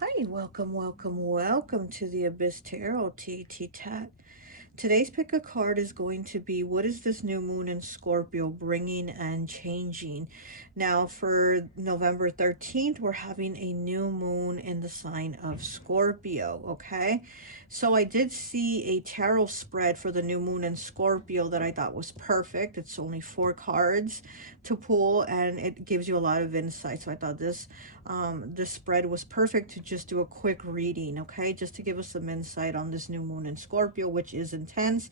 Hi, welcome to the Abyss Tarot T.A.T. Today's pick a card is going to be, what is this new moon in Scorpio bringing and changing? Now for November 13th, we're having a new moon in the sign of Scorpio, okay? So I did see a tarot spread for the new moon in Scorpio that I thought was perfect. It's only 4 cards to pull and it gives you a lot of insight. So I thought this spread was perfect to just do a quick reading, okay? Just to give us some insight on this new moon in Scorpio, which is intense.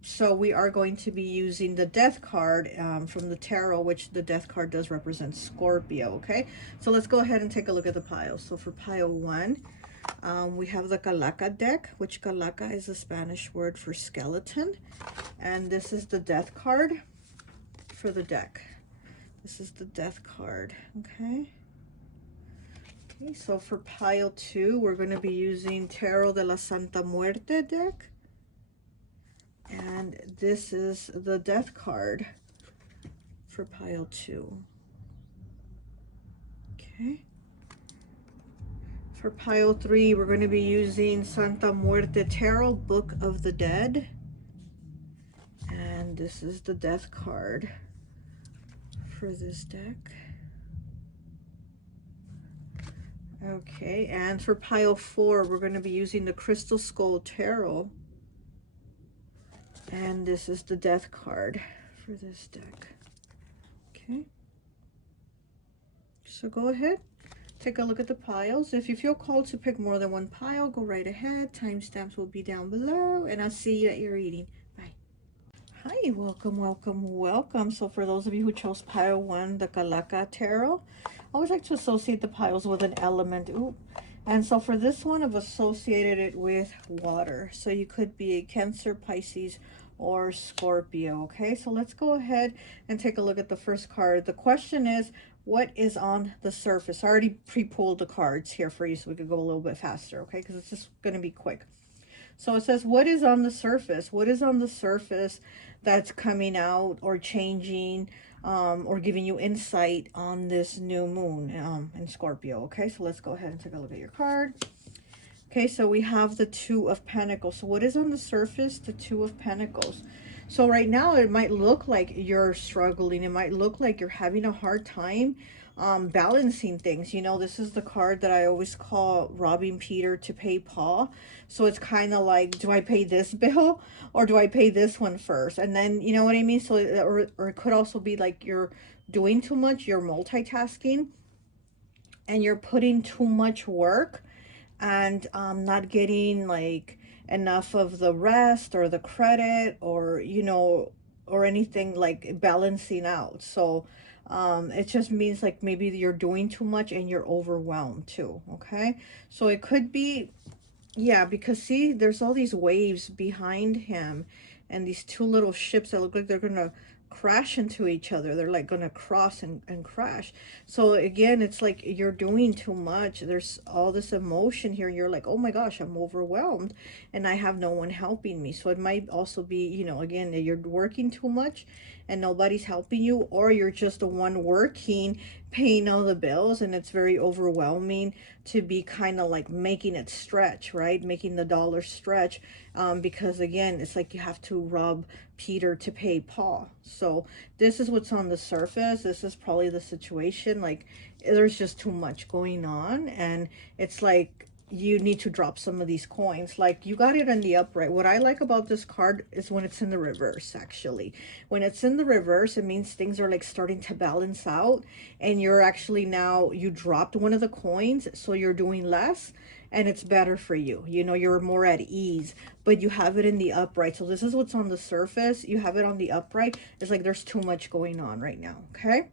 So we are going to be using the death card from the tarot, which the death card does represent Scorpio, okay? So let's go ahead and take a look at the piles. So for pile 1, we have the Calaca deck, which Calaca is a Spanish word for skeleton. And this is the death card for the deck. This is the death card, okay? Okay, so for pile 2, we're going to be using Tarot de la Santa Muerte deck. And this is the death card for pile 2. Okay. For pile 3, we're going to be using Santa Muerte Tarot, Book of the Dead. And this is the death card for this deck. Okay, and for pile 4, we're going to be using the Crystal Skull Tarot. And this is the death card for this deck. Okay. So go ahead, take a look at the piles. If you feel called to pick more than one pile, go right ahead. Timestamps will be down below, and I'll see you at your reading. Bye. Hi, welcome. So for those of you who chose pile 1, the Calaca Tarot, I always like to associate the piles with an element. Ooh. And so for this one, I've associated it with water. So you could be a Cancer, Pisces, or Scorpio, okay? So let's go ahead and take a look at the first card. The question is, what is on the surface? I already pre-pulled the cards here for you so we could go a little bit faster, okay? Because it's just going to be quick. So it says, what is on the surface? What is on the surface that's coming out or changing or giving you insight on this new moon in Scorpio, okay? So let's go ahead and take a look at your card. Okay, so we have the Two of Pentacles. So what is on the surface? The Two of Pentacles. So right now it might look like you're struggling. It might look like you're having a hard time balancing things. You know, this is the card that I always call robbing Peter to pay Paul. So it's kind of like, do I pay this bill or do I pay this one first? And then, you know what I mean? So, or it could also be like you're doing too much, you're multitasking, and you're putting too much work and not getting like enough of the rest or the credit or, you know, or anything like balancing out. So it just means like maybe you're doing too much and you're overwhelmed too, okay? So it could be, yeah, because see, there's all these waves behind him and these two little ships that look like they're gonna crash into each other. They're like gonna cross and crash. So again, it's like you're doing too much. There's all this emotion here and you're like, oh my gosh, I'm overwhelmed and I have no one helping me. So it might also be, you know, again, that you're working too much and nobody's helping you, or you're just the one working, paying all the bills, and it's very overwhelming to be kind of like making it stretch, right? Making the dollar stretch, because again, it's like you have to rob Peter to pay Paul. So this is what's on the surface. This is probably the situation. Like there's just too much going on, and it's like you need to drop some of these coins. Like you got it in the upright. What I like about this card is when it's in the reverse. Actually, when it's in the reverse, it means things are like starting to balance out, and you're actually, now you dropped one of the coins, so you're doing less and it's better for you. You know, you're more at ease, but you have it in the upright. So this is what's on the surface. You have it on the upright. It's like there's too much going on right now, okay?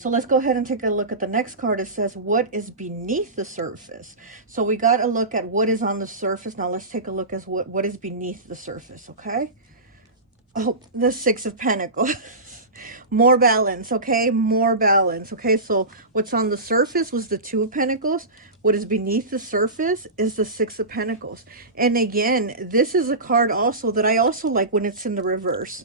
So let's go ahead and take a look at the next card. It says, what is beneath the surface? So we got to look at what is on the surface. Now let's take a look at what is beneath the surface, okay? Oh, the Six of Pentacles. More balance, okay? More balance, okay? So what's on the surface was the Two of Pentacles. What is beneath the surface is the Six of Pentacles. And again, this is a card also that I also like when it's in the reverse.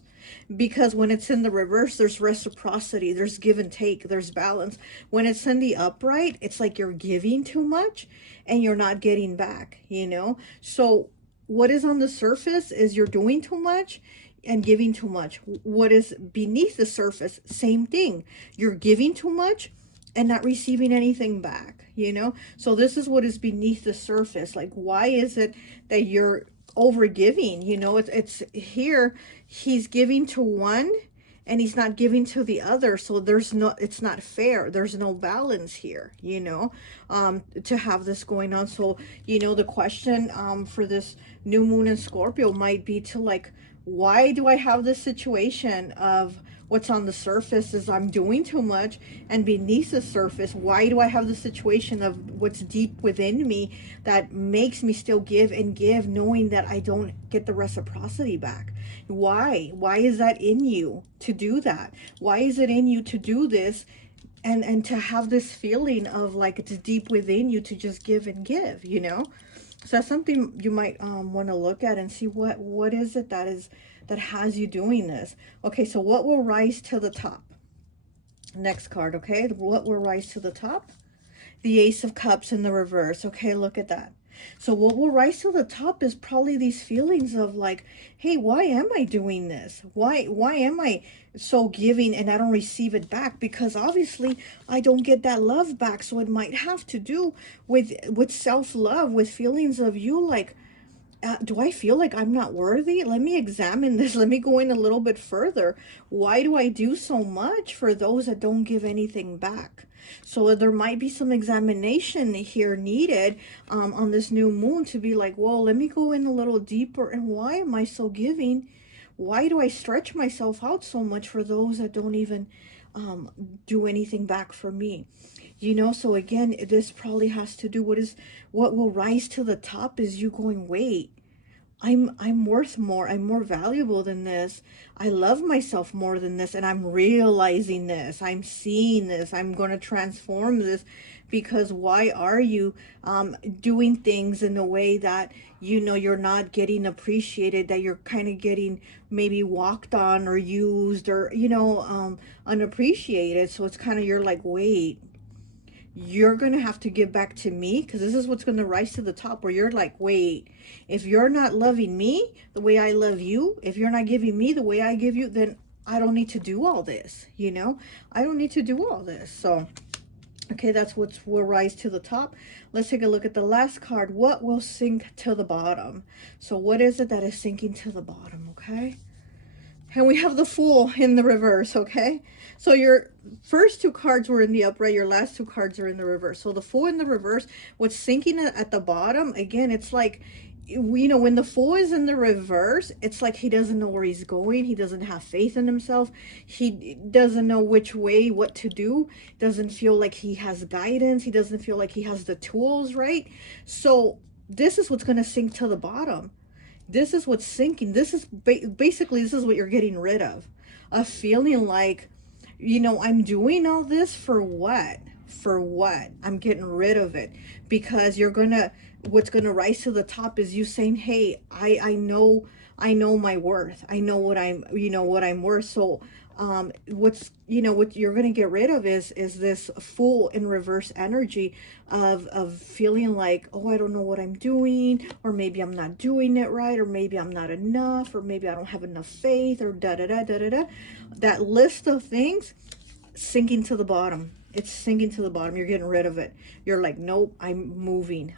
Because when it's in the reverse, there's reciprocity, there's give and take, there's balance. When it's in the upright, it's like you're giving too much and you're not getting back, you know? So what is on the surface is you're doing too much and giving too much. What is beneath the surface, same thing. You're giving too much and not receiving anything back, you know? So this is what is beneath the surface. Like, why is it that you're over giving? You know, it's here, he's giving to one and he's not giving to the other. So there's no, it's not fair. There's no balance here, you know, to have this going on. So, you know, the question for this new moon in Scorpio might be to like, why do I have this situation of what's on the surface is I'm doing too much, and beneath the surface, why do I have the situation of what's deep within me that makes me still give and give, knowing that I don't get the reciprocity back? Why is that in you to do that? Why is it in you to do this and to have this feeling of like it's deep within you to just give and give, you know? So that's something you might want to look at and see what is it that has you doing this. Okay, so what will rise to the top? Next card, okay? What will rise to the top? The Ace of Cups in the reverse. Okay, look at that. So what will rise to the top is probably these feelings of like, hey, why am I doing this? Why am I so giving and I don't receive it back? Because obviously I don't get that love back. So it might have to do with self-love, with feelings of you like, do I feel like I'm not worthy? Let me examine this. Let me go in a little bit further. Why do I do so much for those that don't give anything back? So there might be some examination here needed on this new moon to be like, well, let me go in a little deeper. And why am I so giving? Why do I stretch myself out so much for those that don't even do anything back for me? You know, so again, this probably has to do what will rise to the top is you going, wait, I'm worth more. I'm more valuable than this. I love myself more than this. And I'm realizing this. I'm seeing this. I'm going to transform this. Because why are you doing things in a way that, you know, you're not getting appreciated, that you're kind of getting maybe walked on or used or, you know, unappreciated. So it's kind of, you're like, wait, you're going to have to give back to me, because this is what's going to rise to the top, where you're like, wait, if you're not loving me the way I love you, if you're not giving me the way I give you, then I don't need to do all this, you know? I don't need to do all this. So, okay, that's what will rise to the top. Let's take a look at the last card. What will sink to the bottom? So what is it that is sinking to the bottom, okay? And we have the Fool in the reverse, okay? So your first two cards were in the upright, your last two cards are in the reverse. So the Fool in the reverse, what's sinking at the bottom, again, it's like, you know, when the Fool is in the reverse, it's like he doesn't know where he's going. He doesn't have faith in himself. He doesn't know which way, what to do. Doesn't feel like he has guidance. He doesn't feel like he has the tools, right? So this is what's going to sink to the bottom. This is what's sinking. This is basically, this is what you're getting rid of. A feeling like, you know, I'm doing all this for what? For what? I'm getting rid of it. Because you're gonna, what's gonna rise to the top is you saying, hey, I know my worth. I know what I'm, you know, what I'm worth. So what's, you know, what you're going to get rid of is this Fool in reverse energy of feeling like, oh, I don't know what I'm doing, or maybe I'm not doing it right, or maybe I'm not enough, or maybe I don't have enough faith, or da-da-da-da-da-da. That list of things sinking to the bottom. It's sinking to the bottom. You're getting rid of it. You're like, nope, I'm moving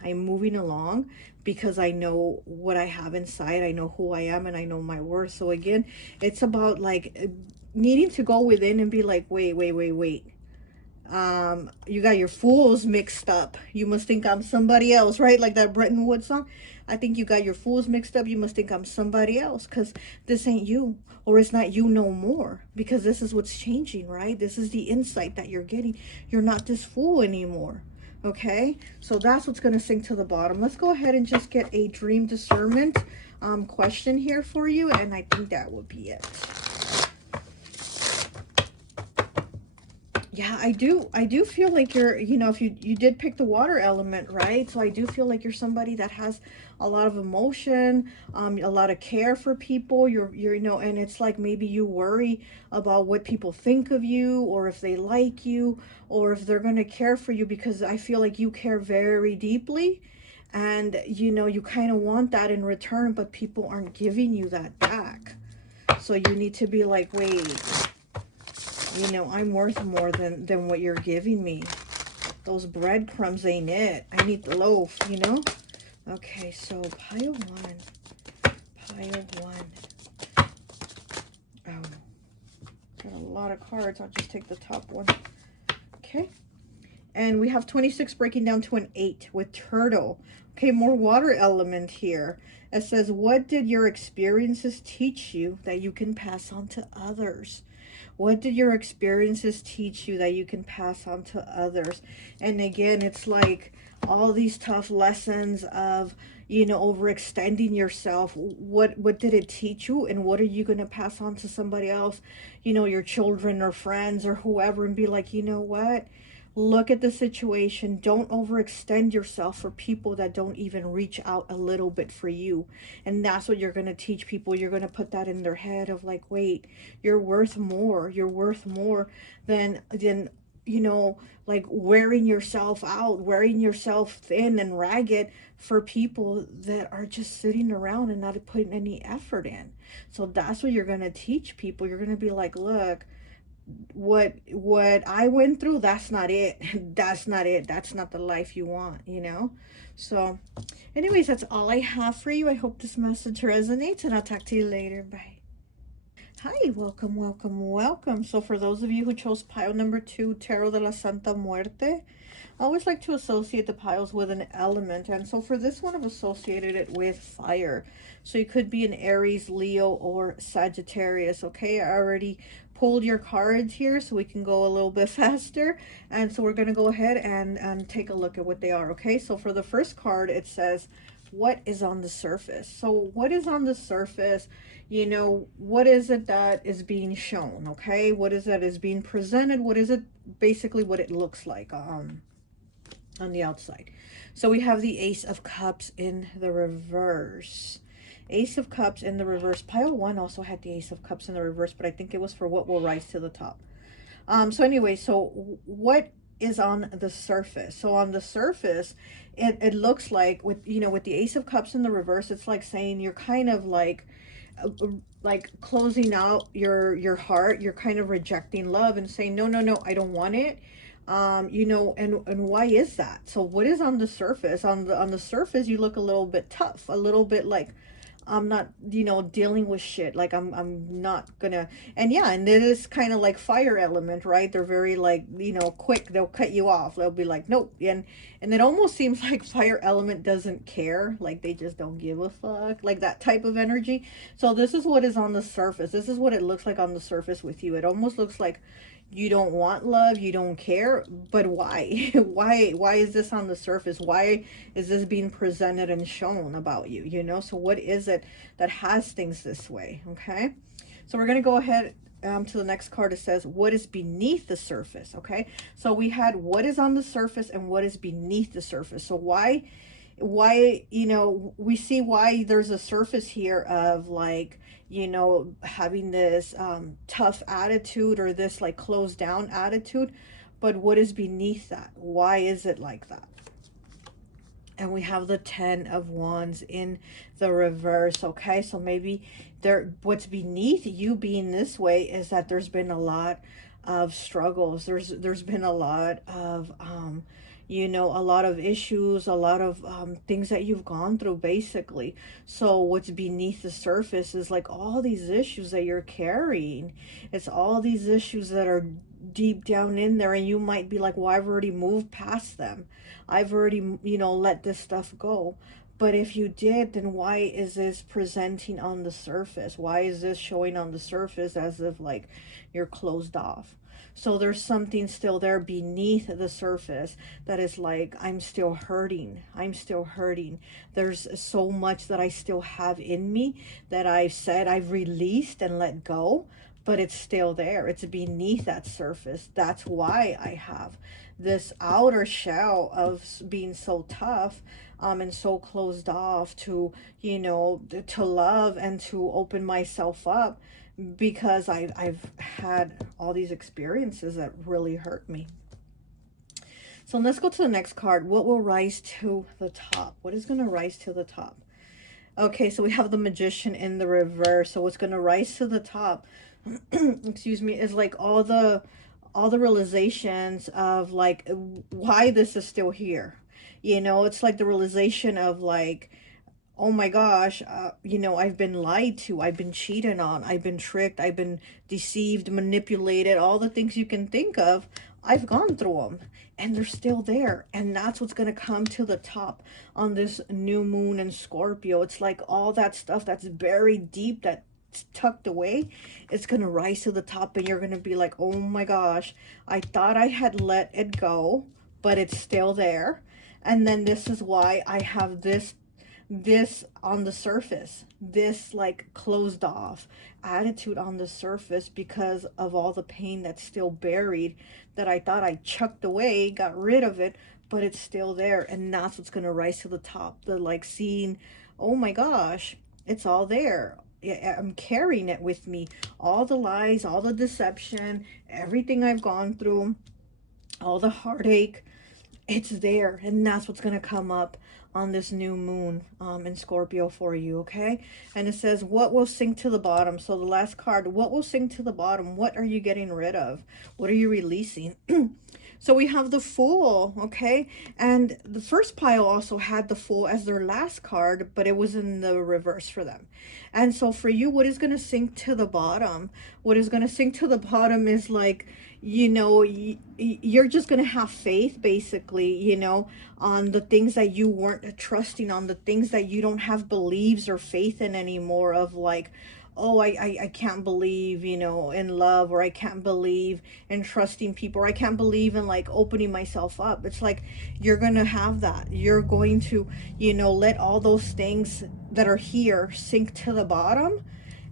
along, because I know what I have inside. I know who I am, and I know my worth. So again, it's about like needing to go within and be like, wait. You got your fools mixed up. You must think I'm somebody else, right? Like that Bretton Woods song. I think you got your fools mixed up. You must think I'm somebody else because this ain't you, or it's not you no more, because this is what's changing, right? This is the insight that you're getting. You're not this fool anymore. Okay, so that's what's going to sink to the bottom. Let's go ahead and just get a dream discernment question here for you, and I think that would be it. Yeah, I do feel like you're, if you did pick the water element, right? So I do feel like you're somebody that has a lot of emotion, a lot of care for people. You're, and it's like maybe you worry about what people think of you, or if they like you, or if they're going to care for you, because I feel like you care very deeply, and you kind of want that in return, but people aren't giving you that back. So you need to be like, wait, I'm worth more than what you're giving me. Those breadcrumbs ain't it. I need the loaf, Okay, so pile one. Oh, got a lot of cards. I'll just take the top one. Okay. And we have 26 breaking down to an 8 with turtle. Okay, more water element here. It says, what did your experiences teach you that you can pass on to others? What did your experiences teach you that you can pass on to others? And again, it's like all these tough lessons of, overextending yourself. What did it teach you? And what are you going to pass on to somebody else, your children or friends or whoever, and be like, you know what? Look at the situation. Don't overextend yourself for people that don't even reach out a little bit for you. And that's what you're going to teach people. You're going to put that in their head of like, wait, you're worth more. You're worth more than like wearing yourself out, wearing yourself thin and ragged for people that are just sitting around and not putting any effort in. So that's what you're going to teach people. You're going to be like, look, what I went through, that's not it. That's not it. That's not the life you want, So anyways, that's all I have for you. I hope this message resonates, and I'll talk to you later. Bye. Hi, welcome, welcome, welcome. So for those of you who chose pile number 2, Tarot de la Santa Muerte, I always like to associate the piles with an element. And so for this one, I've associated it with fire. So you could be an Aries, Leo, or Sagittarius. Okay, I already pulled your cards here so we can go a little bit faster. And so we're going to go ahead and take a look at what they are. Okay, so for the first card, it says, what is on the surface? So what is on the surface? What is it that is being shown? Okay, what is that is being presented? What is it, basically what it looks like on the outside? So we have the Ace of Cups in the reverse. Ace of Cups in the reverse. Pile 1 also had the Ace of Cups in the reverse, but I think it was for what will rise to the top. So anyway, so what is on the surface? So on the surface, it looks like with the Ace of Cups in the reverse, it's like saying you're kind of like closing out your heart. You're kind of rejecting love and saying, no, I don't want it. And why is that? So what is on the surface? On the surface, you look a little bit tough, a little bit like, I'm not, dealing with shit. Like I'm not gonna, and yeah, and it is kind of like fire element, right? They're very like, quick. They'll cut you off. They'll be like, nope. And it almost seems like fire element doesn't care. Like they just don't give a fuck, like that type of energy. So this is what is on the surface. This is what it looks like on the surface with you. It almost looks like you don't want love, you don't care, but why? Why is this on the surface? Why is this being presented and shown about you? So what is it that has things this way? Okay, so we're going to go ahead to the next card. It says, what is beneath the surface? Okay, so we had what is on the surface and what is beneath the surface. So why we see why there's a surface here of like, having this tough attitude, or this like closed down attitude, but what is beneath that? Why is it like that? And we have the 10 of Wands in the reverse. Okay, so maybe what's beneath you being this way is that there's been a lot of struggles. There's been a lot of a lot of issues, a lot of things that you've gone through, basically. So what's beneath the surface is like all these issues that you're carrying. It's all these issues that are deep down in there, and you might be like, well, I've already moved past them. I've already, let this stuff go. But if you did, then why is this presenting on the surface? Why is this showing on the surface as if like you're closed off? So there's something still there beneath the surface that is like, I'm still hurting. I'm still hurting. There's so much that I still have in me that I've said I've released and let go, but it's still there. It's beneath that surface. That's why I have this outer shell of being so tough, and so closed off to, to love and to open myself up, because I've had all these experiences that really hurt me. So let's go to the next card. What will rise to the top? What is going to rise to the top? Okay, so we have the Magician in the reverse. So what's going to rise to the top, excuse me, is like all the realizations of like why this is still here. It's like the realization of like, oh my gosh, I've been lied to, I've been cheated on, I've been tricked, I've been deceived, manipulated, all the things you can think of. I've gone through them, and they're still there. And that's what's going to come to the top on this new moon in Scorpio. It's like all that stuff that's buried deep, that's tucked away, it's going to rise to the top, and you're going to be like, oh my gosh, I thought I had let it go, but it's still there. And then this is why I have this on the surface, this like closed off attitude on the surface, because of all the pain that's still buried, that I thought I chucked away, got rid of it, but it's still there. And that's what's going to rise to the top, the like seeing, oh my gosh, it's all there. I'm carrying it with me, all the lies, all the deception, everything I've gone through, all the heartache, it's there. And that's what's going to come up on this new moon in Scorpio for you. Okay, and it says, what will sink to the bottom? So the last card, what will sink to the bottom? What are you getting rid of? What are you releasing? So we have the Fool. Okay, and the first pile also had the Fool as their last card, but it was in the reverse for them. And so for you, what is going to sink to the bottom? What is going to sink to the bottom is like, you're just going to have faith, basically, on the things that you weren't trusting, on the things that you don't have beliefs or faith in anymore, of like, oh, I can't believe, in love, or I can't believe in trusting people, or I can't believe in like opening myself up. It's like, you're going to have that. You're going to, let all those things that are here sink to the bottom,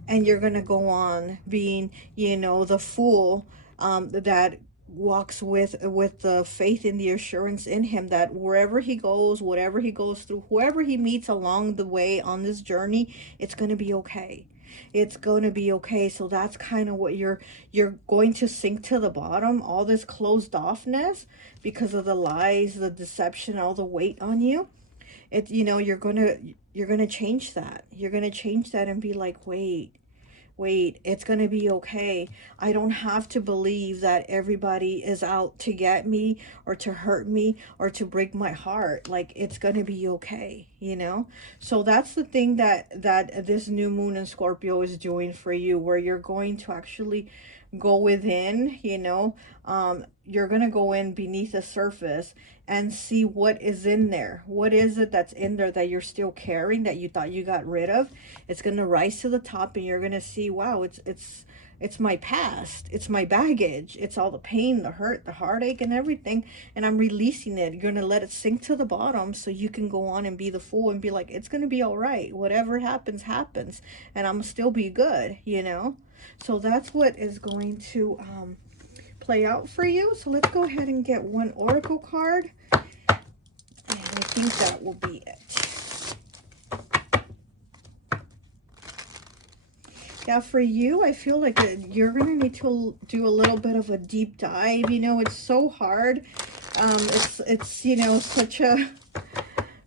and you're going to go on being, the Fool, that walks with the faith and the assurance in him that wherever he goes, whatever he goes through, whoever he meets along the way on this journey, it's going to be okay. It's going to be okay. So that's kind of what you're going to sink to the bottom, all this closed offness because of the lies, the deception, all the weight on you. It, you're going to change that. You're going to change that and be like, wait, it's going to be okay. I don't have to believe that everybody is out to get me or to hurt me or to break my heart. Like, it's going to be okay, So that's the thing that this new moon in Scorpio is doing for you, where you're going to actually go within, you're going to go in beneath the surface and see what is in there. What is it that's in there that you're still carrying, that you thought you got rid of? It's going to rise to the top, and you're going to see, wow, it's my past. It's my baggage. It's all the pain, the hurt, the heartache, and everything. And I'm releasing it. You're going to let it sink to the bottom so you can go on and be the Fool and be like, it's going to be all right. Whatever happens, happens. And I'm still be good, So that's what is going to play out for you. So let's go ahead and get one oracle card. And I think that will be it. Yeah, for you, I feel like you're going to need to do a little bit of a deep dive. It's so hard. It's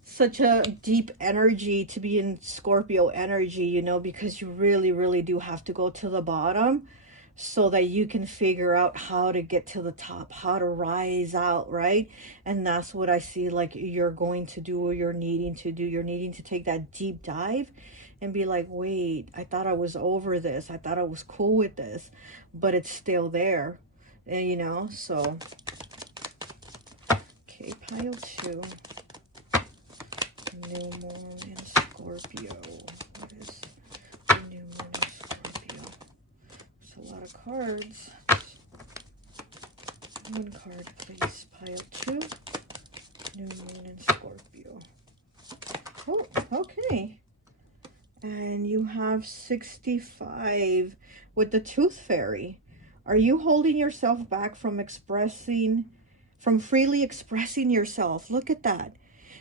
such a deep energy to be in Scorpio energy, because you really, really do have to go to the bottom so that you can figure out how to get to the top, how to rise out, right? And that's what I see like you're going to do, or you're needing to do. You're needing to take that deep dive and be like, wait, I thought I was over this. I thought I was cool with this, but it's still there. And, you know, so. Okay, pile 2. New moon in Scorpio. What is the new moon in Scorpio? There's a lot of cards. One card, please. Pile 2. New moon in Scorpio. Oh, okay. And you have 65 with the Tooth Fairy. Are you holding yourself back from freely expressing yourself? Look at that.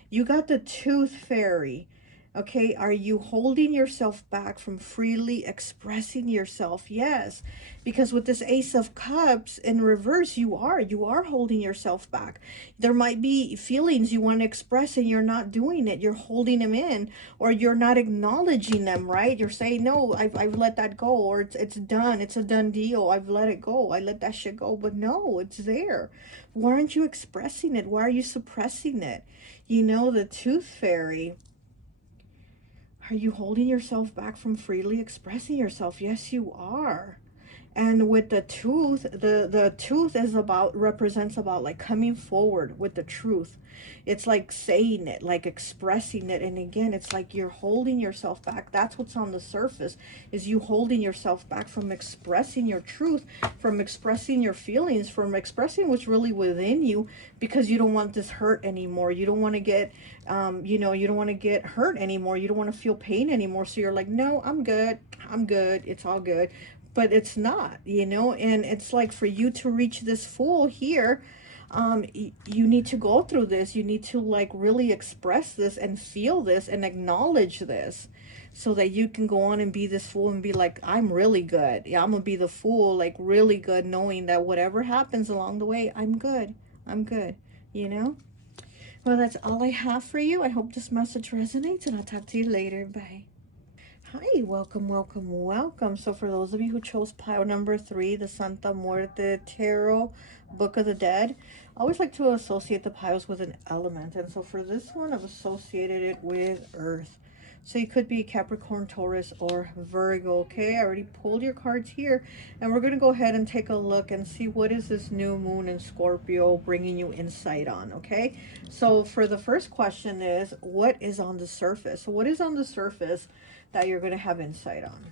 You got the Tooth Fairy. Okay, are you holding yourself back from freely expressing yourself? Yes, because with this Ace of Cups in reverse, you are holding yourself back. There might be feelings you want to express and you're not doing it. You're holding them in, or you're not acknowledging them, right? You're saying, no, I've let that go, or it's done. It's a done deal. I've let it go. I let that shit go. But no, it's there. Why aren't you expressing it? Why are you suppressing it? You know, the Tooth Fairy. Are you holding yourself back from freely expressing yourself? Yes, you are. And with the tooth, the tooth is represents about like coming forward with the truth. It's like saying it, like expressing it. And again, it's like you're holding yourself back. That's what's on the surface, is you holding yourself back from expressing your truth, from expressing your feelings, from expressing what's really within you, because you don't want this hurt anymore. You don't want to get, you know, you don't want to get hurt anymore. You don't want to feel pain anymore. So you're like, no, I'm good. I'm good. It's all good. But it's not, you know. And it's like, for you to reach this Fool here, you need to go through this. You need to like really express this and feel this and acknowledge this, so that you can go on and be this Fool and be like, I'm really good. Yeah, I'm gonna be the Fool, like really good, knowing that whatever happens along the way, I'm good. I'm good, you know. Well, that's all I have for you. I hope this message resonates, and I'll talk to you later. Bye. Hi, welcome, welcome, welcome. So for those of you who chose pile number 3, the Santa Muerte Tarot, Book of the Dead, I always like to associate the piles with an element. And so for this one, I've associated it with Earth. So you could be Capricorn, Taurus, or Virgo. Okay, I already pulled your cards here. And we're going to go ahead and take a look and see what is this new moon in Scorpio bringing you insight on, okay? So for the first question is, what is on the surface? So what is on the surface that you're going to have insight on?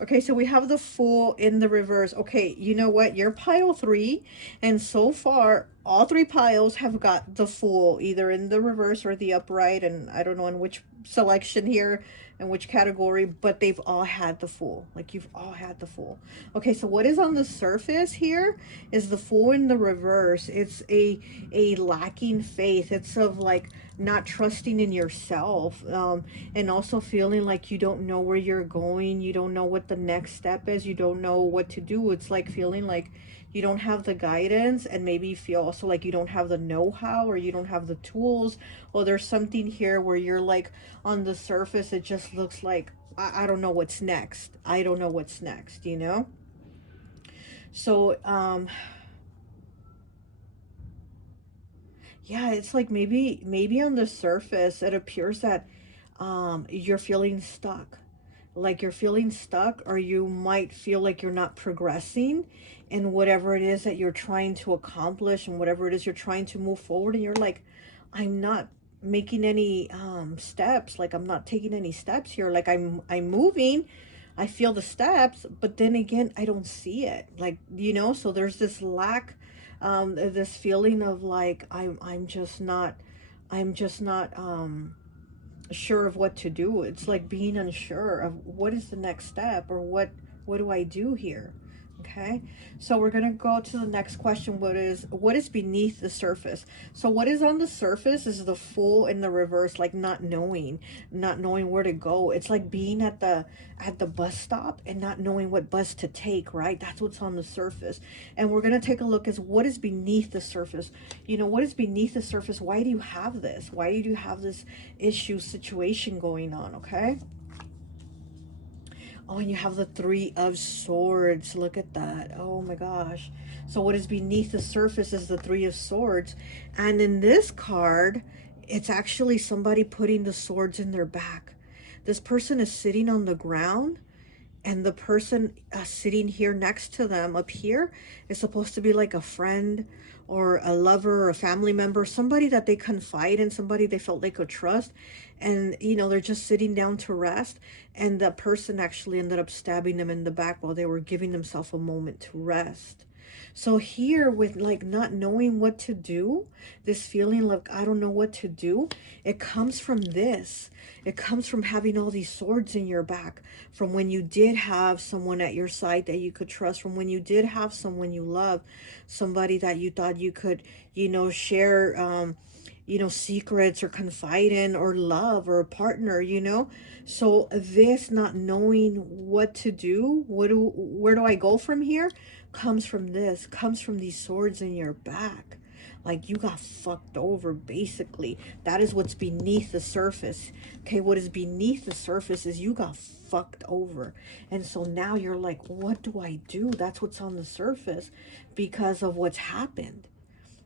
Okay, so we have the Fool in the reverse. Okay, you know what? You're pile 3, and so far, all 3 piles have got the Fool, either in the reverse or the upright, and I don't know in which selection here, in which category, but they've all had the Fool. Like, you've all had the Fool. Okay, so what is on the surface here is the Fool in the reverse. It's a lacking faith. It's of like not trusting in yourself, and also feeling like you don't know where you're going. You don't know what the next step is. You don't know what to do. It's like feeling like you don't have the guidance, and maybe you feel also like you don't have the know-how, or you don't have the tools, or there's something here where you're like, on the surface it just looks like, I don't know what's next. I don't know what's next, you know. So yeah, it's like maybe on the surface it appears that you're feeling stuck. Like you're feeling stuck, or you might feel like you're not progressing in whatever it is that you're trying to accomplish, and whatever it is you're trying to move forward, and you're like, I'm not making any steps. Like, I'm not taking any steps here. Like, I'm moving, I feel the steps, but then again, I don't see it. Like, you know, so there's this lack, this feeling of like, I'm just not sure of what to do. It's like being unsure of what is the next step, or what do I do here. Okay, so we're going to go to the next question. What is beneath the surface? So what is on the surface is the Fool in the reverse, like not knowing where to go. It's like being at the bus stop and not knowing what bus to take, right? That's what's on the surface. And we're going to take a look as what is beneath the surface. You know, what is beneath the surface? Why do you have this? Why do you have this issue, situation going on? Okay. Oh, and you have the 3 of Swords. Look at that. Oh my gosh. So what is beneath the surface is the 3 of Swords. And in this card, it's actually somebody putting the swords in their back. This person is sitting on the ground, And the person sitting here next to them up here is supposed to be like a friend or a lover or a family member, somebody that they confide in, somebody they felt they could trust. And, you know, they're just sitting down to rest. And the person actually ended up stabbing them in the back while they were giving themselves a moment to rest. So here with like not knowing what to do, this feeling like I don't know what to do, it comes from this. It comes from having all these swords in your back, from when you did have someone at your side that you could trust, from when you did have someone you love, somebody that you thought you could, you know, share, you know, secrets or confide in or love, or a partner, you know. So this not knowing what to do, where do I go from here, comes from this, comes from these swords in your back. Like you got fucked over, basically. That is what's beneath the surface. Okay, what is beneath the surface is you got fucked over. And so now you're like, what do I do? That's what's on the surface because of what's happened.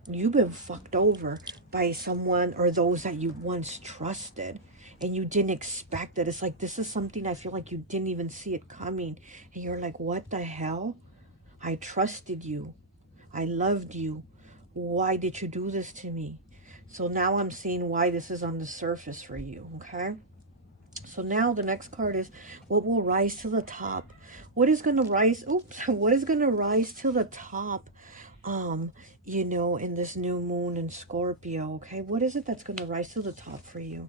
You've been fucked over by someone or those that you once trusted, and you didn't expect it. It's like, this is something I feel like you didn't even see it coming. And you're like, what the hell? I trusted you. I loved you. Why did you do this to me? So now I'm seeing why this is on the surface for you, okay? So now the next card is, what will rise to the top? What is going to rise? Oops. What is going to rise to the top? You know, in this new moon in Scorpio, okay? What is it that's going to rise to the top for you?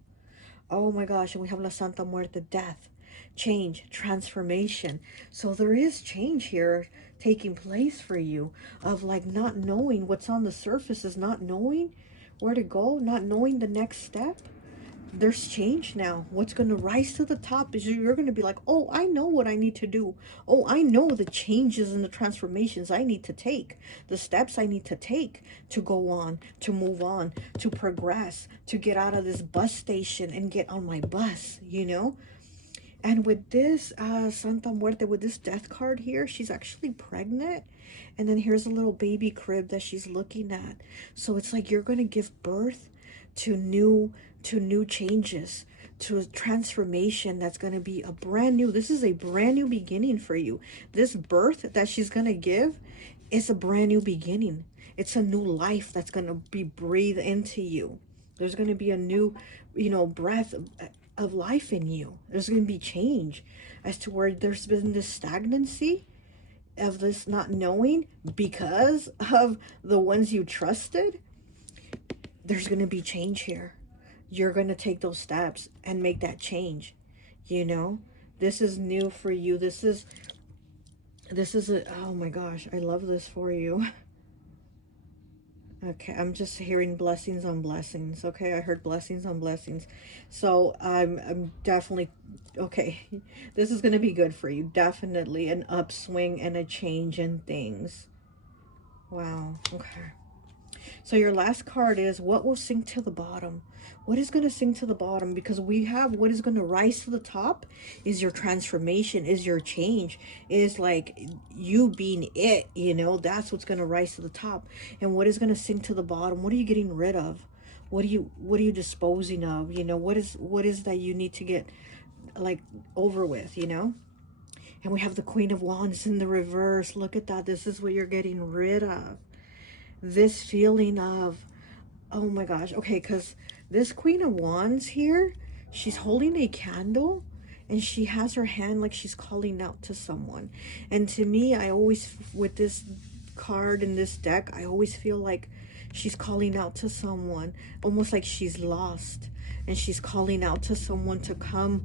Oh my gosh, and we have La Santa Muerte, death, change, transformation. So there is change here taking place for you, of like not knowing what's on the surface, is not knowing where to go, not knowing the next step. There's change now. What's going to rise to the top is you're going to be like, oh, I know what I need to do. Oh, I know the changes and the transformations I need to take, the steps I need to take to go on, to move on, to progress, to get out of this bus station and get on my bus, you know? And with this Santa Muerte, with this death card here, she's actually pregnant. And then here's a little baby crib that she's looking at. So it's like you're going to give birth to new changes, to a transformation that's going to be a brand new, this is a brand new beginning for you. This birth that she's going to give is a brand new beginning. It's a new life that's going to be breathed into you. There's going to be a new, you know, breath of life in you. There's going to be change as to where there's been this stagnancy of this not knowing because of the ones you trusted. There's going to be change here. You're going to take those steps and make that change. You know, this is new for you. This is oh my gosh, I love this for you. Okay, I'm just hearing blessings on blessings. Okay, I heard blessings on blessings. So I'm definitely, okay, this is going to be good for you. Definitely an upswing and a change in things. Wow, okay. So your last card is, what will sink to the bottom? What is going to sink to the bottom? Because we have what is going to rise to the top is your transformation, is your change, is like you being it, you know, that's what's going to rise to the top. And what is going to sink to the bottom? What are you getting rid of? What are you disposing of? You know, what is that you need to get like over with, you know? And we have the Queen of Wands in the reverse. Look at that. This is what you're getting rid of. This feeling of, oh my gosh, okay, because this Queen of Wands here, she's holding a candle and she has her hand like she's calling out to someone. And to me, I always, with this card in this deck, I always feel like she's calling out to someone, almost like she's lost, and she's calling out to someone to come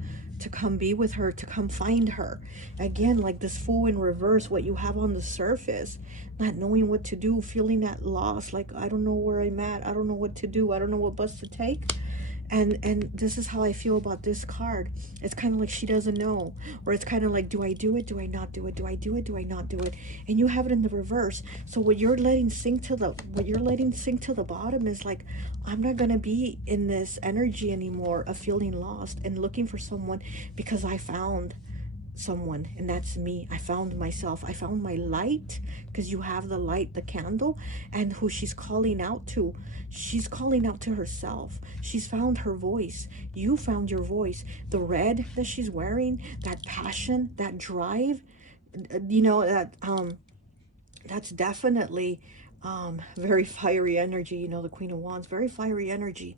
be with her, to come find her. Again, like this Fool in reverse, what you have on the surface, not knowing what to do, feeling that loss, like I don't know where I'm at, I don't know what to do, I don't know what bus to take. And this is how I feel about this card. It's kind of like she doesn't know, or it's kind of like, do I do it, do I not do it, do I do it, do I not do it? And you have it in the reverse. So what you're letting sink to the bottom is like, I'm not gonna be in this energy anymore of feeling lost and looking for someone, because I found someone, and that's me. I found myself. I found my light, because you have the light, the candle, and who she's calling out to. She's calling out to herself. She's found her voice. You found your voice. The red that she's wearing, that passion, that drive, you know, that's definitely very fiery energy. You know, the Queen of Wands, very fiery energy.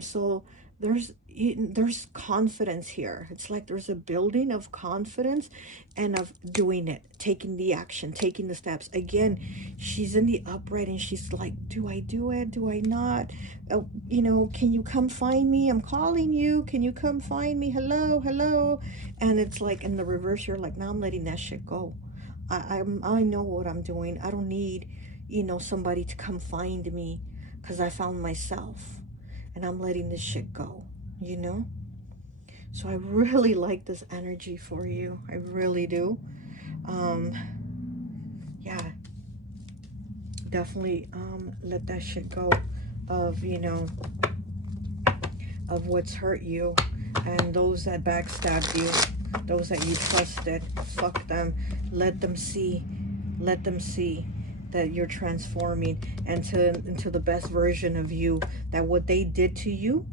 So there's confidence here. It's like there's a building of confidence and of doing it, taking the action, taking the steps. Again, she's in the upright and she's like, do I do it? Do I not? You know, can you come find me? I'm calling you. Can you come find me? Hello, hello. And it's like in the reverse, you're like, now I'm letting that shit go. I know what I'm doing. I don't need, you know, somebody to come find me, because I found myself and I'm letting this shit go, you know? So I really like this energy for you. I really do. Yeah, definitely let that shit go of, you know, of what's hurt you, and those that backstabbed you, those that you trusted. Fuck them. Let them see that you're transforming into the best version of you, that what they did to you,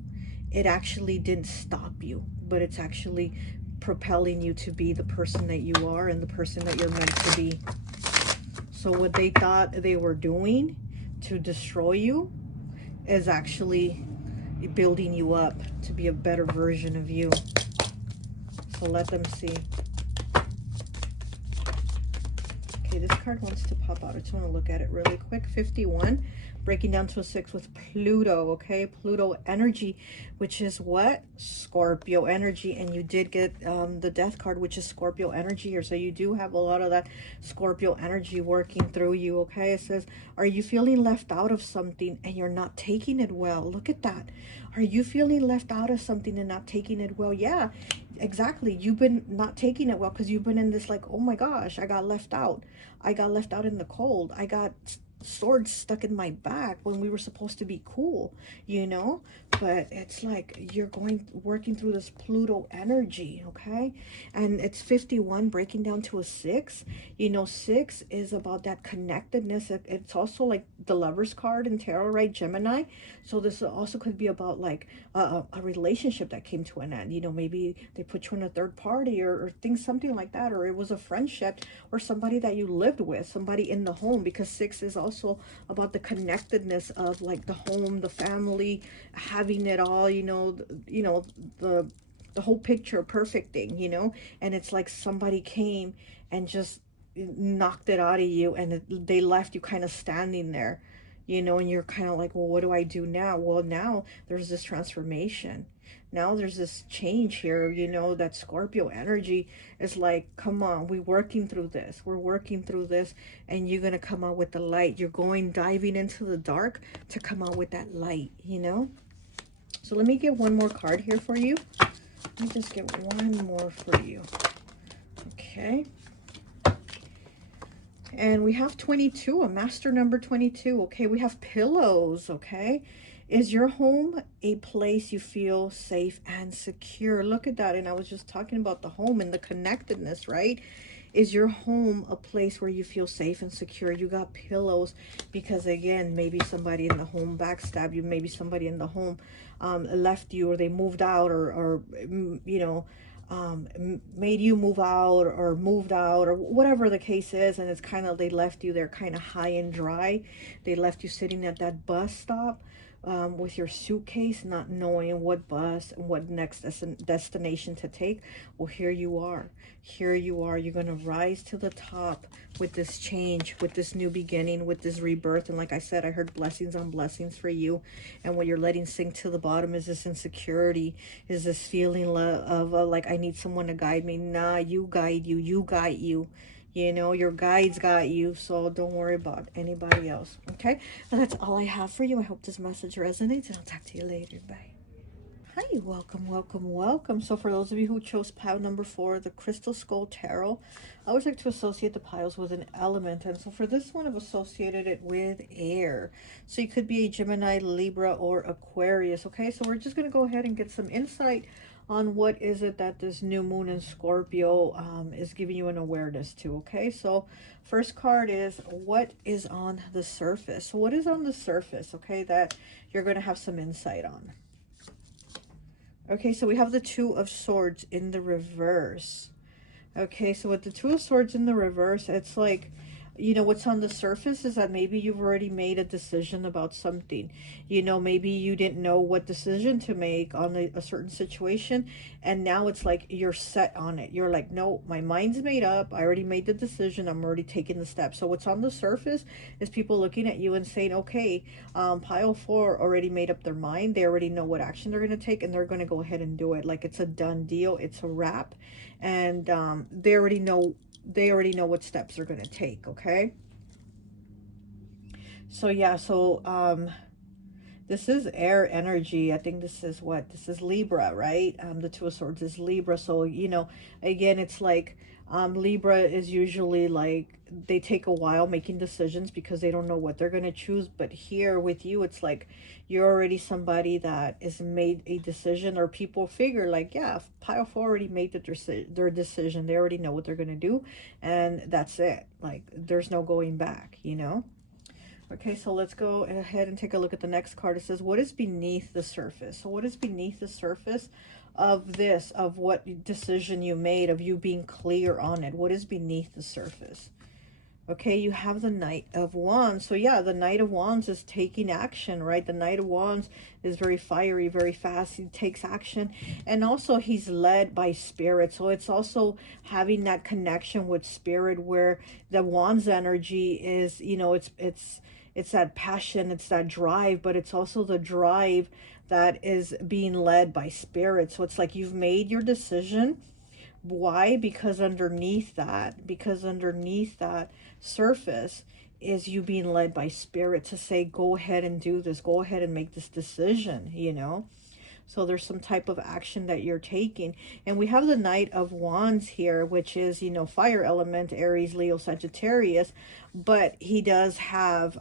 it actually didn't stop you, but it's actually propelling you to be the person that you are and the person that you're meant to be. So what they thought they were doing to destroy you is actually building you up to be a better version of you. So let them see. Okay, this card wants to pop out. I just want to look at it really quick. 51, breaking down to a 6 with Pluto, okay? Pluto energy, which is what? Scorpio energy. And you did get the Death card, which is Scorpio energy here. So you do have a lot of that Scorpio energy working through you, okay? It says, are you feeling left out of something and you're not taking it well? Look at that. Are you feeling left out of something and not taking it well? Yeah, exactly. You've been not taking it well because you've been in this like, oh my gosh, I got left out. I got left out in the cold. I got swords stuck in my back when we were supposed to be cool, you know? But it's like you're working through this Pluto energy, okay? And it's 51 breaking down to a 6. You know, 6 is about that connectedness. It's also like the Lover's card in tarot, right? Gemini. So this also could be about like a relationship that came to an end. You know, maybe they put you in a third party or things, something like that, or it was a friendship or somebody that you lived with, somebody in the home, because 6 is also about the connectedness of like the home, the family, having it all, you know, the whole picture perfecting, you know. And it's like somebody came and just knocked it out of you, and they left you kind of standing there, you know, and you're kind of like, well, what do I do now? Well, now there's this transformation. Now there's this change here, you know. That Scorpio energy is like, come on, we're working through this. We're working through this, and you're going to come out with the light. You're diving into the dark to come out with that light, you know. So let me get one more card here for you. Let me just get one more for you. Okay. And we have 22, a master number 22. Okay, we have pillows, okay? Is your home a place you feel safe and secure? Look at that. And I was just talking about the home and the connectedness, right? Is your home a place where you feel safe and secure? You got pillows because, again, maybe somebody in the home backstabbed you. Maybe somebody in the home left you, or they moved out, or you know, made you move out or moved out, or whatever the case is. And it's kind of, they left you there kind of high and dry. They left you sitting at that bus stop with your suitcase, not knowing what bus and what next destination to take. Well, here you are. Here you are. You're going to rise to the top with this change, with this new beginning, with this rebirth. And like I said, I heard blessings on blessings for you. And what you're letting sink to the bottom is this insecurity, is this feeling of like, I need someone to guide me. Nah, you guide you. You guide you. You know, your guides got you, so don't worry about anybody else, okay? And that's all I have for you. I hope this message resonates, and I'll talk to you later. Bye. Hi, welcome, welcome, welcome. So for those of you who chose pile number 4, the Crystal Skull Tarot, I always like to associate the piles with an element. And so for this one, I've associated it with air. So you could be a Gemini, Libra, or Aquarius. Okay, so we're just going to go ahead and get some insight on what is it that this new moon in Scorpio is giving you an awareness to. Okay, so first card is what is on the surface. So what is on the surface, okay, that you're going to have some insight on. Okay, so we have the Two of Swords in the reverse. Okay, so with the Two of Swords in the reverse, it's like, you know, what's on the surface is that maybe you've already made a decision about something. You know, maybe you didn't know what decision to make on a certain situation, and now it's like you're set on it. You're like, no, my mind's made up. I already made the decision. I'm already taking the step. So what's on the surface is people looking at you and saying, okay, pile 4 already made up their mind. They already know what action they're going to take, and they're going to go ahead and do it. Like it's a done deal. It's a wrap. And they already know what steps they're going to take. Okay, so yeah, so this is air energy. I think this is what this is, Libra, right? The Two of Swords is Libra. So you know, again, it's like Libra is usually like they take a while making decisions because they don't know what they're going to choose. But here with you, it's like you're already somebody that has made a decision, or people figure like, yeah, pile 4 already made their decision. They already know what they're going to do, and that's it. Like there's no going back, you know. Okay, so let's go ahead and take a look at the next card. It says, what is beneath the surface? So what is beneath the surface of this, of what decision you made, of you being clear on it? What is beneath the surface? Okay, you have the Knight of Wands. So yeah, the Knight of Wands is taking action, right? The Knight of Wands is very fiery, very fast. He takes action. And also he's led by spirit. So it's also having that connection with spirit, where the Wands energy is, you know, it's that passion, it's that drive, but it's also the drive that is being led by spirit. So it's like you've made your decision. Why? Because underneath that surface is you being led by spirit to say, go ahead and do this, go ahead and make this decision, you know. So there's some type of action that you're taking. And we have the Knight of Wands here, which is, you know, fire element, Aries, Leo, Sagittarius. But he does have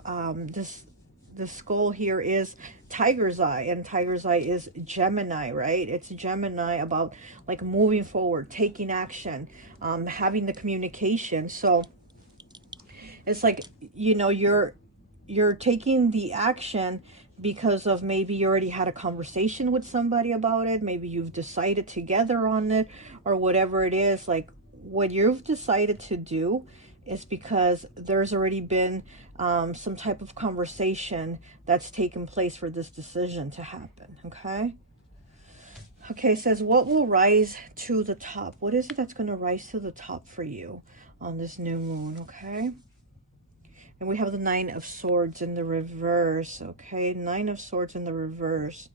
the skull here is Tiger's Eye, and Tiger's Eye is Gemini, right? It's Gemini, about like moving forward, taking action, having the communication. So it's like, you know, you're taking the action because of maybe you already had a conversation with somebody about it. Maybe you've decided together on it, or whatever it is. Like what you've decided to do is because there's already been some type of conversation that's taken place for this decision to happen. Okay. Okay, it says, what will rise to the top? What is it that's going to rise to the top for you on this new moon? Okay. And we have the Nine of Swords in the reverse. Okay, Nine of Swords in the reverse.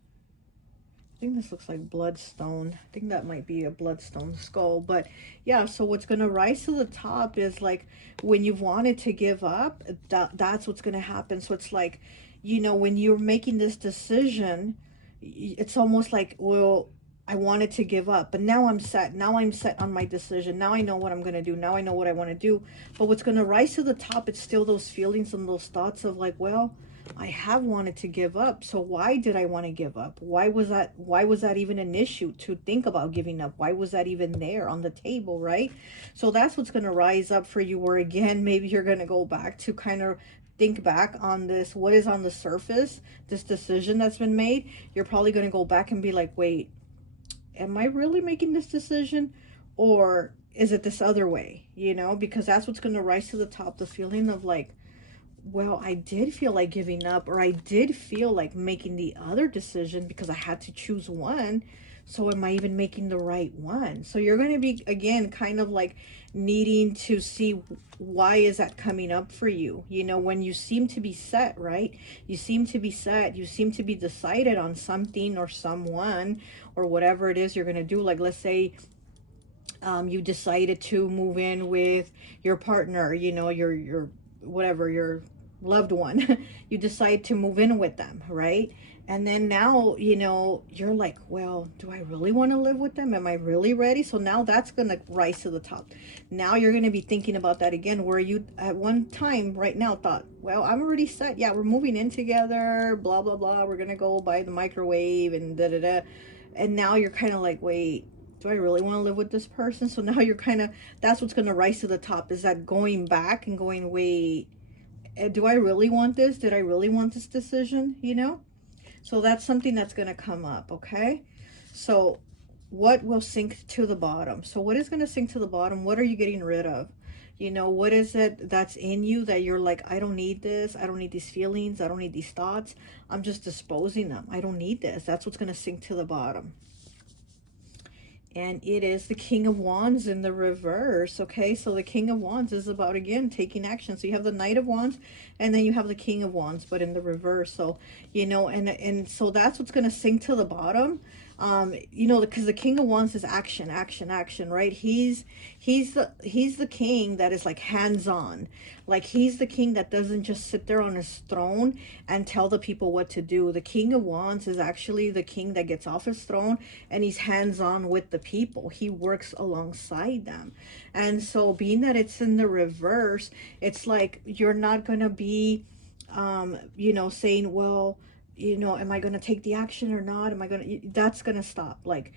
I think this looks like bloodstone. I think that might be a bloodstone skull. But yeah, so what's going to rise to the top is like when you've wanted to give up, that's what's going to happen. So it's like, you know, when you're making this decision, it's almost like, well, I wanted to give up, but now I'm set. Now I'm set on my decision. Now I know what I'm going to do. Now I know what I want to do. But what's going to rise to the top, it's still those feelings and those thoughts of like, well, I have wanted to give up. So why did I want to give up? Why was that even an issue to think about giving up? Why was that even there on the table, right? So that's what's going to rise up for you, where again, maybe you're going to go back to kind of think back on this, what is on the surface, this decision that's been made. You're probably going to go back and be like, wait, am I really making this decision, or is it this other way? You know, because that's what's going to rise to the top, the feeling of like, well, I did feel like giving up, or I did feel like making the other decision because I had to choose one. So am I even making the right one? So you're going to be, again, kind of like needing to see, why is that coming up for you? You know, when you seem to be set, right? You seem to be set. You seem to be decided on something or someone or whatever it is you're going to do. Like, let's say you decided to move in with your partner, you know, your whatever, your loved one. You decide to move in with them, right? And then now, you know, you're like, well, do I really want to live with them? Am I really ready? So now that's going to rise to the top. Now you're going to be thinking about that again, where you at one time right now thought, well, I'm already set. Yeah, we're moving in together, blah, blah, blah. We're going to go buy the microwave and da, da, da. And now you're kind of like, wait, do I really want to live with this person? So now you're kind of, that's what's going to rise to the top, is that going back and going, wait, do I really want this? Did I really want this decision? You know? So that's something that's going to come up, okay? So what will sink to the bottom? So what is going to sink to the bottom? What are you getting rid of? You know, what is it that's in you that you're like, I don't need this. I don't need these feelings. I don't need these thoughts. I'm just disposing them. I don't need this. That's what's going to sink to the bottom. And it is the King of Wands in the reverse. Okay, so the King of Wands is about, again, taking action. So you have the Knight of Wands, and then you have the King of Wands, but in the reverse. So, you know, and so that's what's going to sink to the bottom. You know, because the King of Wands is action, action, action, right? He's the king that is like hands-on. Like, he's the king that doesn't just sit there on his throne and tell the people what to do. The King of Wands is actually the king that gets off his throne, and he's hands-on with the people. He works alongside them. And so being that it's in the reverse, it's like you're not going to be you know, saying, well, you know, am I going to take the action or not? Am I going to, that's going to stop. Like,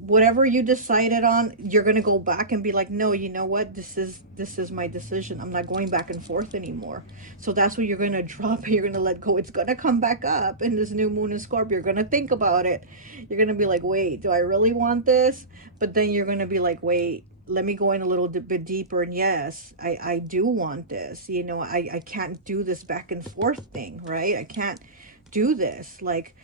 whatever you decided on, you're going to go back and be like, no, you know what? This is my decision. I'm not going back and forth anymore. So that's what you're going to drop. You're going to let go. It's going to come back up in this new moon in Scorpio. You're going to think about it. You're going to be like, wait, do I really want this? But then you're going to be like, wait, let me go in a little bit deeper. And yes, I do want this. You know, I can't do this back and forth thing, right? I can't do this. Like,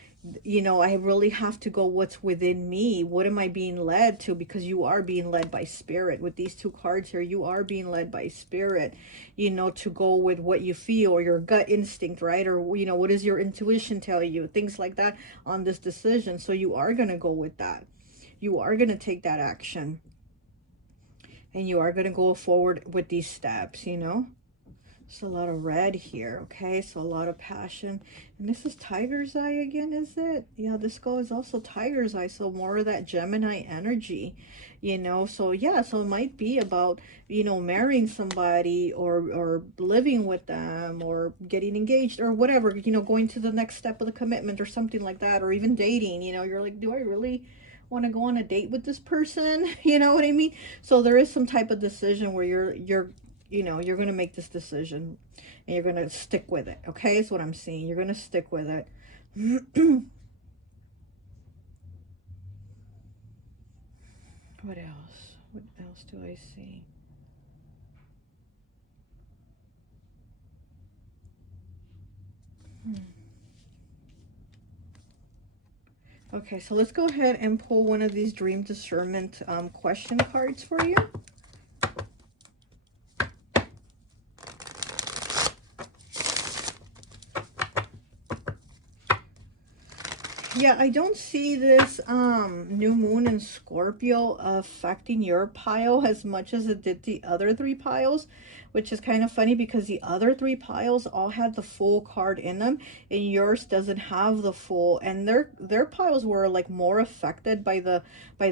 you know, I really have to go what's within me. What am I being led to? Because you are being led by spirit. With these two cards here, you are being led by spirit, you know, to go with what you feel, or your gut instinct, right? Or, you know, what does your intuition tell you? Things like that on this decision. So you are going to go with that. You are going to take that action. And you are going to go forward with these steps, you know. It's a lot of red here, okay? So a lot of passion. And this is Tiger's Eye again, is it? Yeah, this go is also Tiger's Eye, so more of that Gemini energy, you know? So yeah, so it might be about, you know, marrying somebody, or living with them, or getting engaged, or whatever, you know, going to the next step of the commitment or something like that, or even dating, you know. You're like, do I really want to go on a date with this person? You know what I mean? So there is some type of decision where you're you know, you're going to make this decision, and you're going to stick with it. Okay, is what I'm seeing. You're going to stick with it. What else? What else do I see? Okay, so let's go ahead and pull one of these dream discernment question cards for you. Yeah, I don't see this new moon in Scorpio affecting your pile as much as it did the other three piles, which is kind of funny because the other three piles all had the full card in them, and yours doesn't have the full. And their piles were like more affected by the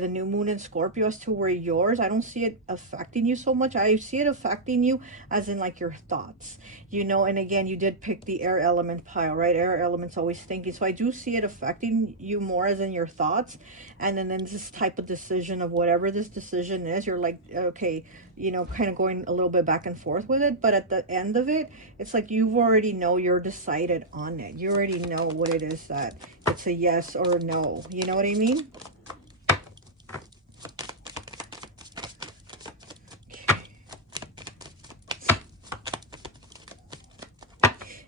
new moon in Scorpio as to where yours, I don't see it affecting you so much. I see it affecting you as in like your thoughts, you know. And again, you did pick the air element pile, right? Air element's always thinking, so I do see it affecting you more as in your thoughts. And then this type of decision of whatever this decision is, you're like, okay, you know, kind of going a little bit back and forth with it. But at the end of it, it's like you already know, you're decided on it. You already know what it is, that it's a yes or a no. You know what I mean?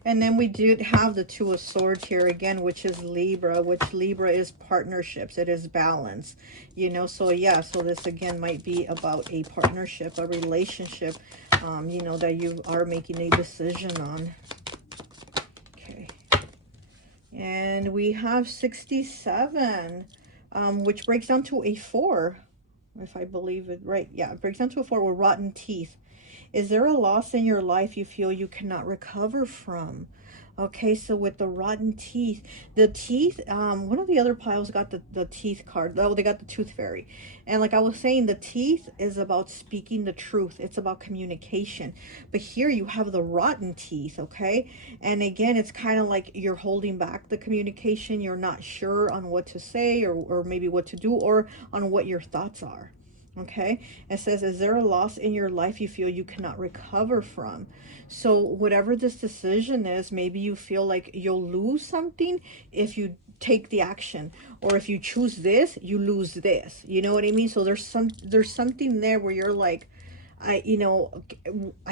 And then we did have the Two of Swords here again, which is Libra, which Libra is partnerships. It is balance, you know. So yeah, so this again might be about a partnership, a relationship, you know, that you are making a decision on. Okay. And we have 67, which breaks down to a 4, if I believe it right. Yeah, it breaks down to a 4 with rotten teeth. Is there a loss in your life you feel you cannot recover from? Okay, so with the rotten teeth, the teeth, one of the other piles got the teeth card. Oh, they got the tooth fairy. And like I was saying, the teeth is about speaking the truth. It's about communication. But here you have the rotten teeth, okay? And again, it's kind of like you're holding back the communication. You're not sure on what to say, or maybe what to do, or on what your thoughts are. Okay, it says, is there a loss in your life you feel you cannot recover from? So whatever this decision is, maybe you feel like you'll lose something if you take the action, or if you choose this, you lose this. You know what I mean? So there's something there where you're like, I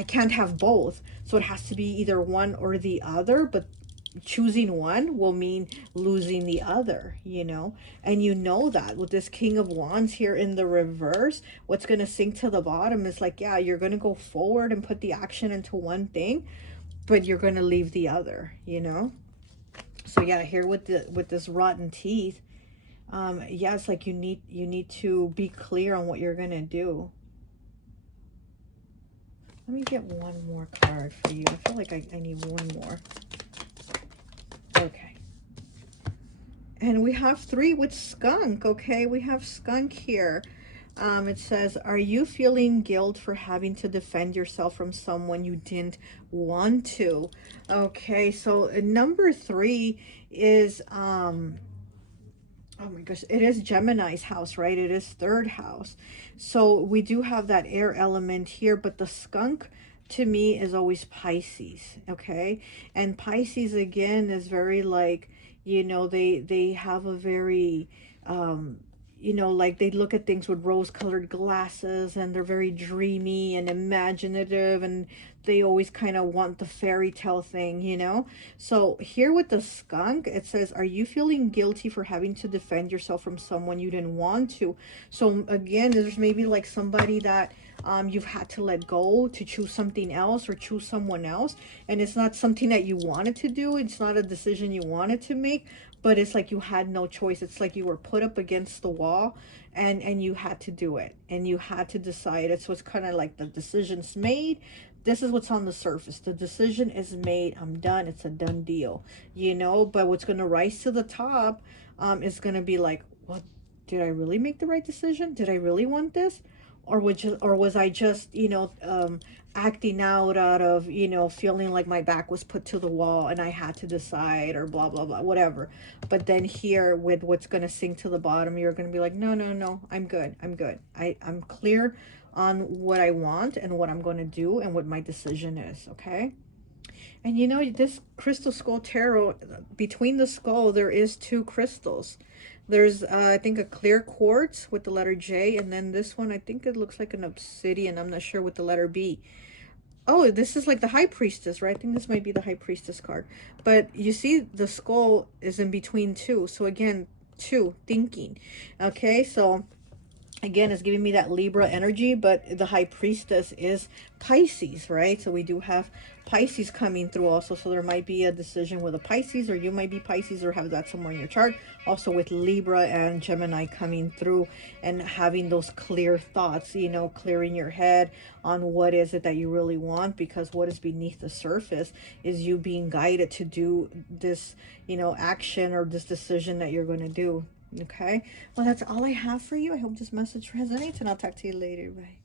can't have both. So it has to be either one or the other, but choosing one will mean losing the other, and that with this King of Wands here in the reverse, what's going to sink to the bottom is like, yeah, you're going to go forward and put the action into one thing, but you're going to leave the other. So yeah, here with this rotten teeth, yeah, it's like you need to be clear on what you're going to do. Let me get one more card for you. I feel like I need one more. Okay. And we have 3 with skunk, okay? We have skunk here. It says, are you feeling guilt for having to defend yourself from someone you didn't want to? Okay, so number 3 is, oh my gosh, it is Gemini's house, right? It is 3rd house. So we do have that air element here, but the skunk to me is always Pisces, okay? And Pisces again is very like, they have a very like they look at things with rose-colored glasses, and they're very dreamy and imaginative, and they always kind of want the fairy tale thing. So here with the skunk, it says, are you feeling guilty for having to defend yourself from someone you didn't want to? So again, there's maybe like somebody that you've had to let go to choose something else or choose someone else, and it's not something that you wanted to do. It's not a decision you wanted to make, but it's like you had no choice. It's like you were put up against the wall, and you had to do it, and you had to decide it. So it's kind of like the decision's made. This is what's on the surface. The decision is made. I'm done. It's a done deal, but what's going to rise to the top is going to be like, what, did I really make the right decision? Did I really want this? Or was I just, acting out of, feeling like my back was put to the wall and I had to decide, or blah, blah, blah, whatever. But then here with what's going to sink to the bottom, you're going to be like, no, no, no, I'm good. I'm good. I'm clear on what I want and what I'm going to do and what my decision is. Okay. And this crystal skull tarot, between the skull, there is 2 crystals. There's, I think, a clear quartz with the letter J, and then this one, I think it looks like an obsidian. I'm not sure, with the letter B. Oh, this is like the High Priestess, right? I think this might be the High Priestess card. But you see the skull is in between 2. So again, 2, thinking. Okay, so again, it's giving me that Libra energy, but the High Priestess is Pisces, right? So we do have Pisces coming through also. So there might be a decision with a Pisces, or you might be Pisces or have that somewhere in your chart. Also with Libra and Gemini coming through and having those clear thoughts, clearing your head on what is it that you really want, because what is beneath the surface is you being guided to do this, action or this decision that you're going to do. Okay, well, that's all I have for you. I hope this message resonates, and I'll talk to you later. Bye.